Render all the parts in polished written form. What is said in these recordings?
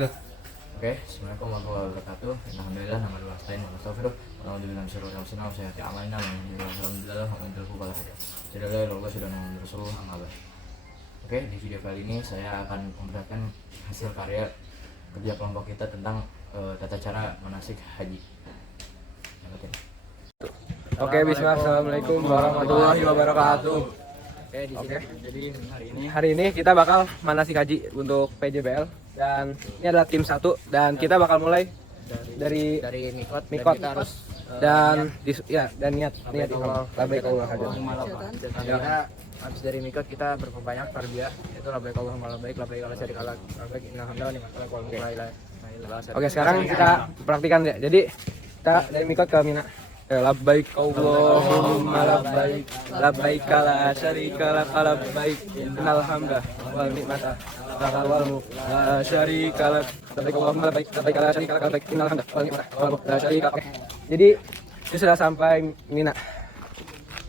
Oke, Assalamualaikum warahmatullahi wabarakatuh. Alhamdulillah, nama Allah stain, astagfirullah. Alhamdulillah, syukur yang senang saya hati amalnya, alhamdulillah, alhamdulillah, kepala saja. Sudah Allah sudah mengambil Rasulullah amal. Oke, di video kali ini saya akan memperlihatkan hasil karya kerja kelompok kita tentang tata cara manasik haji. Oke, bismillah. Assalamualaikum warahmatullahi wabarakatuh. Oke, jadi Hari ini kita bakal manasik haji untuk PJBL dan ini adalah tim 1 dan kita bakal mulai dari Mikot Mikot dan niat Allah. Labbaik Allah haji. kita habis dari Mikot kita berbanyak tarbiyah, itu labbaik Allahumma labbaik, labbaik la syarika lak, labbaik innal hamda wa ni'matal wal mulku la ilaha illa anta. Oke, sekarang kita praktikan ya. Jadi kita dari Mikot ke Mina. Labbaik Allahumma labbaik, labbaik la syarika lak, labbaik innal hamda wal ni'mata wal mulku la syarika lak, labbaik Allahumma labbaik, labbaik la syarika lak, labbaik innal hamda wal ni'mata wal mulku la syarika lak. Jadi itu sudah sampai Mina.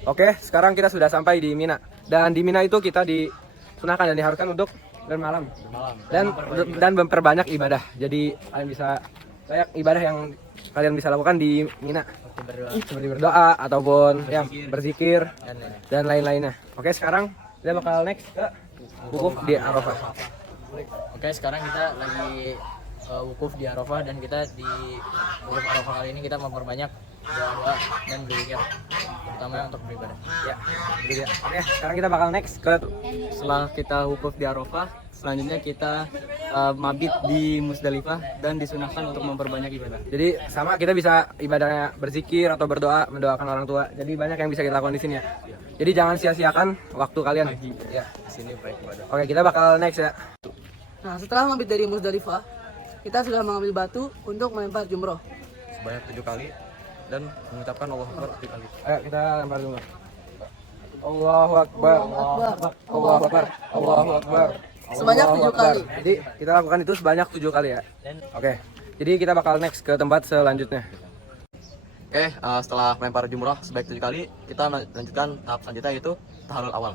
Oke, sekarang kita sudah sampai di Mina. Dan di Mina itu kita disunahkan dan diharuskan untuk bermalam dan memperbanyak ibadah. Jadi kalian bisa banyak ibadah yang kalian bisa lakukan di Mina, seperti berdoa ataupun yang berzikir dan lain-lainnya. Oke, sekarang kita bakal next ke wukuf di Arafah. Oke, sekarang kita lagi wukuf di Arafah dan kita di wukuf Arafah kali ini kita memperbanyak doa dan berzikir, terutama untuk beribadah. Ya, gitu ya. Oke, sekarang kita bakal next ke Setelah kita wukuf di Arafah, selanjutnya kita mabit di Musdalifah dan disunahkan untuk memperbanyak ibadah. Jadi sama kita bisa ibadahnya berzikir atau berdoa, mendoakan orang tua. Jadi banyak yang bisa kita lakukan di sini ya. Jadi jangan sia-siakan waktu kalian. Ya. Sini baik ibadah. Oke, kita bakal next ya. Nah, setelah mabit dari Musdalifah, kita sudah mengambil batu untuk melempar jumroh. Sebanyak 7 kali dan mengucapkan Allahu Akbar 7 kali. Ayo kita lempar dulu. Allahu Akbar. Allahu Akbar. Allahu Akbar. Sebanyak 7 kali. Jadi kita lakukan itu sebanyak 7 kali ya. Oke. Jadi kita bakal next ke tempat selanjutnya. Oke, setelah melempar jumrah sebanyak 7 kali, kita lanjutkan tahap selanjutnya yaitu tahalul awal.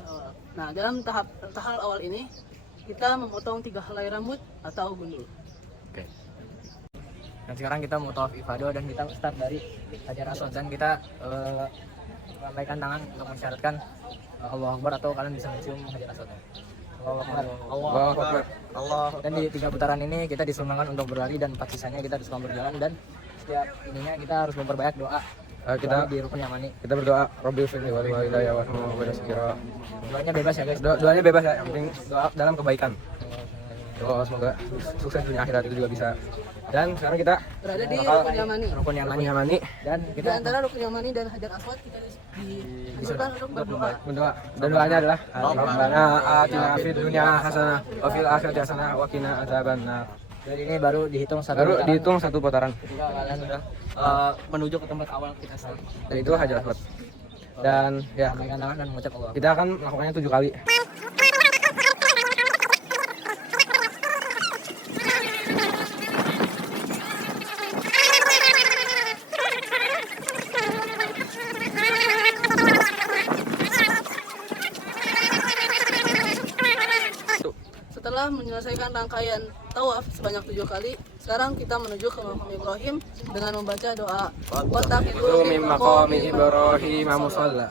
Nah, dalam tahap awal ini, kita memotong 3 helai rambut atau gundul. Oke. Dan sekarang kita mau tawaf ifadah dan kita start dari Hajar Aswad dan kita melambaikan tangan untuk mensyaratkan Allahu Akbar atau kalian bisa mencium Hajar Aswad. Allahu Akbar. Allahu Akbar. Allah. Dan di 3 putaran ini kita disunahkan untuk berlari dan 4 sisanya kita disuruh berjalan dan setiap ininya kita harus memperbanyak doa. Kita di rukun yamani. kita berdoa Rabbil firli wal hidayah wa rahmatullahi. Doanya bebas ya guys. Doanya bebas ya, yang penting doa dalam kebaikan. Doa semoga sukses dunia akhirat itu juga bisa. Dan sekarang kita Berada di bakal rukun Yamani. Rukun yamani. Yamani Dan Di kita antara rukun Yamani dan Hajar Aswad kita disuruhkan untuk berdoa. berdoa. Dan doanya adalah Rabbana atina fid dunya hasanah wa fil akhirati hasanah wa qina adzabannar. dari ini baru dihitung satu Baru putaran. dihitung 1 putaran. Ketika kalian sudah Menuju ke tempat awal kita start. Dan itu Hajar Aswad. Dan ya, melambaikan tangan dan mengucap Allah. kita akan melakukannya 7 kali. Setelah menyelesaikan rangkaian tawaf sebanyak 7 kali, sekarang kita menuju ke Makam Ibrahim dengan membaca doa Itu min maqami Ibrahim musalla.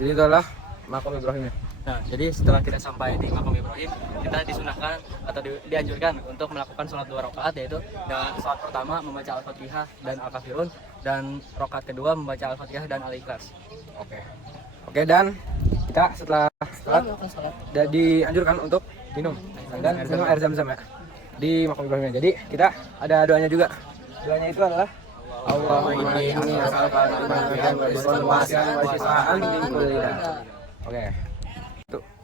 Jadi itulah makam Ibrahim. Nah, jadi setelah kita sampai di makam Ibrahim, kita disunahkan atau dianjurkan untuk melakukan sholat 2 rakaat, yaitu dengan sholat pertama membaca Al-Fatihah dan Al-Kafirun, dan rakaat kedua membaca Al-Fatihah dan Al-Ikhlas. Oke, dan kita setelah sholat melakukan sholat. dianjurkan untuk minum air zam-zam ya di makam Ibrahim. Jadi kita ada doanya juga. Doanya itu adalah Allahumma inni as'aluka al-iman wa rizqan wasi'an wa shifaan min kulli da'. Oke.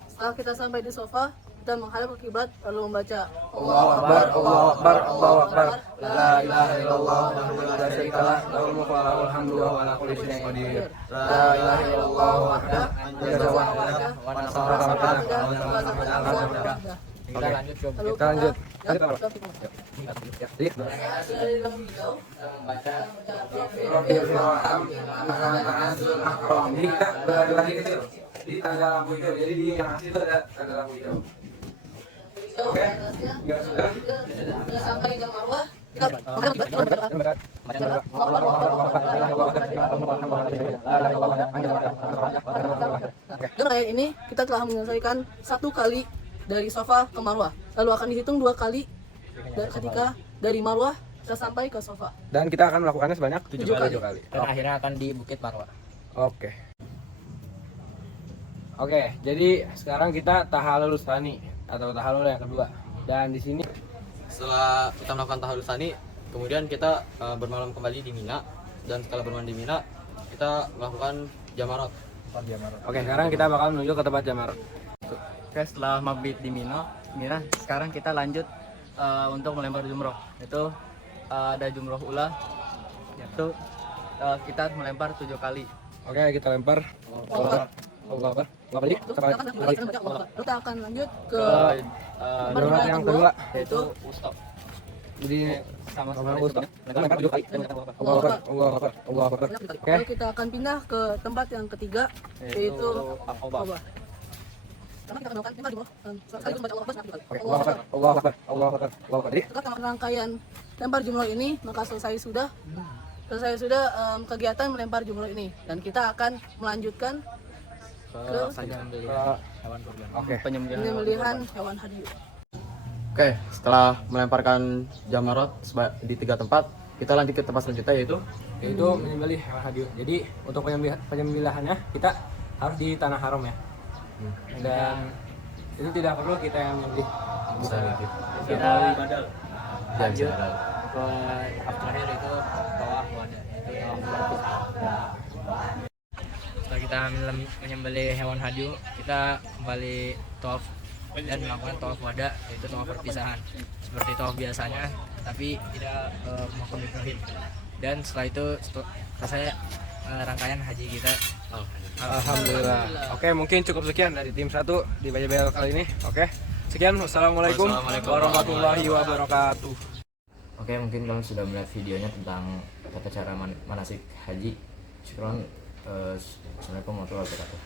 Setelah kita sampai di sofa, kita menghadap ke kiblat lalu membaca Allahu Akbar, Allahu Akbar, Allahu Akbar. La ilaha illallah wahdahu la syarika lah, lahul mulku wa lahul hamdu wa huwa ala kulli syai'in qadir. La ilaha illallah wahdahu la syarika lah, wa nasara abdahu wa nasara. Kita lanjut ke Kita lanjut. Lanjut apa? Jadi Jadi kita berlari kecil di tangga lampu hijau. Jadi di yang asli itu ada tangga lampu hijau. Sudah sampai ke Marwah. Kita dengan ayat ini kita telah menyelesaikan 1 kali dari Sofa ke Marwah. Lalu akan dihitung 2 kali ketika dari Marwah kita sampai ke Sofa. Dan kita akan melakukannya sebanyak 7 kali. Dan akhirnya akan di Bukit Marwah. Oke. Oke, jadi sekarang kita tahalul tsani atau tahalul yang kedua. Dan di sini Setelah kita melakukan tahallul tsani, kemudian kita bermalam kembali di Mina, dan setelah bermalam di Mina kita melakukan jamarat. oke, sekarang kita bakal menuju ke tempat jamarat. Oke, setelah mabit di Mina, sekarang kita lanjut untuk melempar jumroh. Itu ada jumroh ula, yaitu kita melempar 7 kali. Oke, kita lempar. Allah Akbar. Apa tadi? Kita akan lanjut ke Jamarat yang kedua. Yaitu ustaz. Jadi Sama-sama Ustaz. Kita lempar 7 kali. Allah Akbar. Allah Akbar. Allah Akbar. Oke. Lalu kita akan pindah ke tempat yang ketiga, yaitu Aqabah. Aqabah. Karena kita akan melakukan lempar jumroh sekali membaca Allah Akbar 1 kali. Oke, Allah Akbar. Allah Akbar. Allah Akbar. Allah Akbar. Jadi Setelah rangkaian lempar jumroh ini, maka selesai sudah kegiatan melempar jumroh ini, dan kita akan melanjutkan ke penyembelihan hewan hadiu. Oke, setelah melemparkan jamarat di 3 tempat, kita lanjut ke tempat selanjutnya yaitu menyembelih hewan hadiu. Jadi untuk penyembelihannya kita harus di tanah haram ya. Dan itu tidak perlu kita yang menyembelih. Bisa gitu. kita lanjut Lanjut. ke tahap terakhir itu tawaf wada, yaitu tawaf berpisah. Setelah kita menyembelih hewan hadiu, kita kembali tawaf dan melakukan tawaf wada, yaitu tawaf perpisahan seperti tawaf biasanya, tapi tidak maqam Ibrahim. Dan setelah itu selesai rangkaian haji kita. Alhamdulillah. Oke, mungkin cukup sekian dari tim 1 di BJBL kali ini. Oke. Sekian, wassalamualaikum warahmatullahi wabarakatuh. Oke, mungkin kalian sudah melihat videonya tentang tata cara manasik haji. Syukron. Assalamualaikum warahmatullahi wabarakatuh.